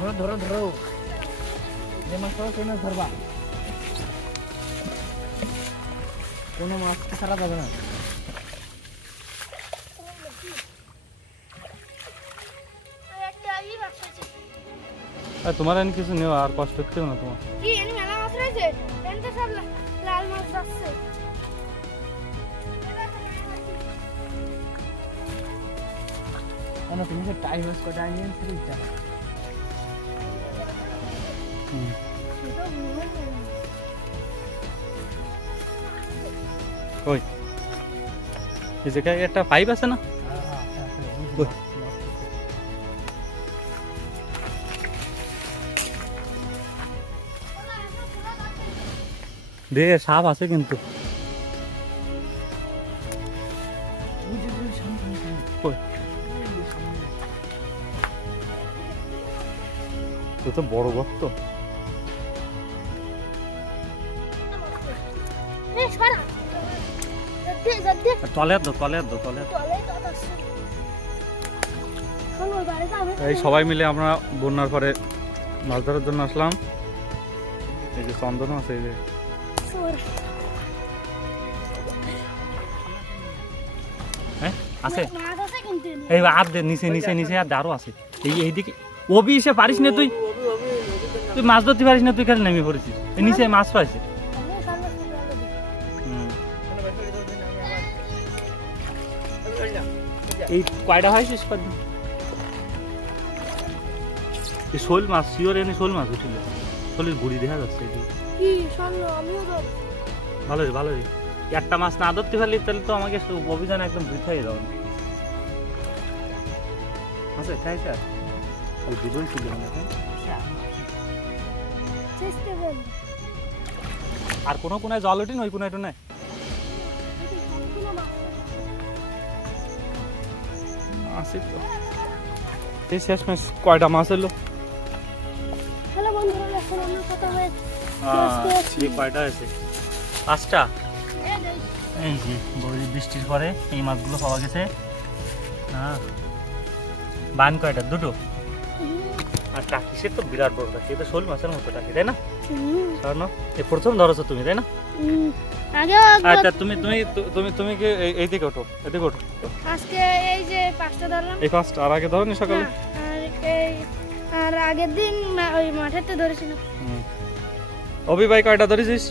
ধরো ধরো ধরো যে মাছ কোনো ধরবা কোনো মাছ ছাড়া যাবে না আর তোমার এনে কিছু নেওয়া আর কষ্ট হচ্ছে না তোমার কি এনে মেলা মাছ রয়েছে এনতে সব লাল মাছ যাচ্ছে না তুমি যে টাইম ওয়েস্ট করে আইনি সেটা ওই এই জায়গায় একটা পাইপ আছে না দে সাপ আছে কিন্তু তো বড় গর্ত এই সবাই মিলে আমরা বন্যার পরে মাছ ধরার জন্য আসলাম এই যে চন্দন আছে এই যে হ্যাঁ আছে এই আর দে নিচে নিচে নিচে আর আরো আছে এই এইদিকে ওবি এসে পারিস না তুই তুই মাছ ধরতে পারিস না তুই খালি নেমে পড়েছিস এই নিচে মাছ পাইছে এই কয়টা হয়েছিস এই শোল মাছ শিওর এনে শোল মাছ উঠিল শোলের গুড়ি দেখা যাচ্ছে ভালো রে ভালো রে একটা মাছ না ধরতে পারলি তাহলে তো আমাকে অভিযান একদম বৃথাই দাও আচ্ছা তাই স্যার ওই দুটোই ছিল আর কোনো কোনায় জল ওঠেনি ওই কোনায় টোনায় আছে তো এই শেষ মাস কয়টা মাছ এলো কয়টা আছে 5টা এই যে বৃষ্টির পরে এই মাছগুলো পাওয়া গেছে হ্যাঁ বান কয়টা দুটো আর টাকি সে তো বিরাট বড় টাকি তো শোল মাছের মতো টাকি তাই না এই প্রথম ধরেছো তুমি তাই না আচ্ছা তুমি তুমি তুমি তুমি কি এইদিকে ওঠো এদিকে ওঠো আজকে এই যে 5টা ধরলাম এই 5টা আর আগে ধরনি সকালে আর আগের দিন ওই মাঠেতে ধরেছিলাম অভি ভাই কয়টা ধরেছিস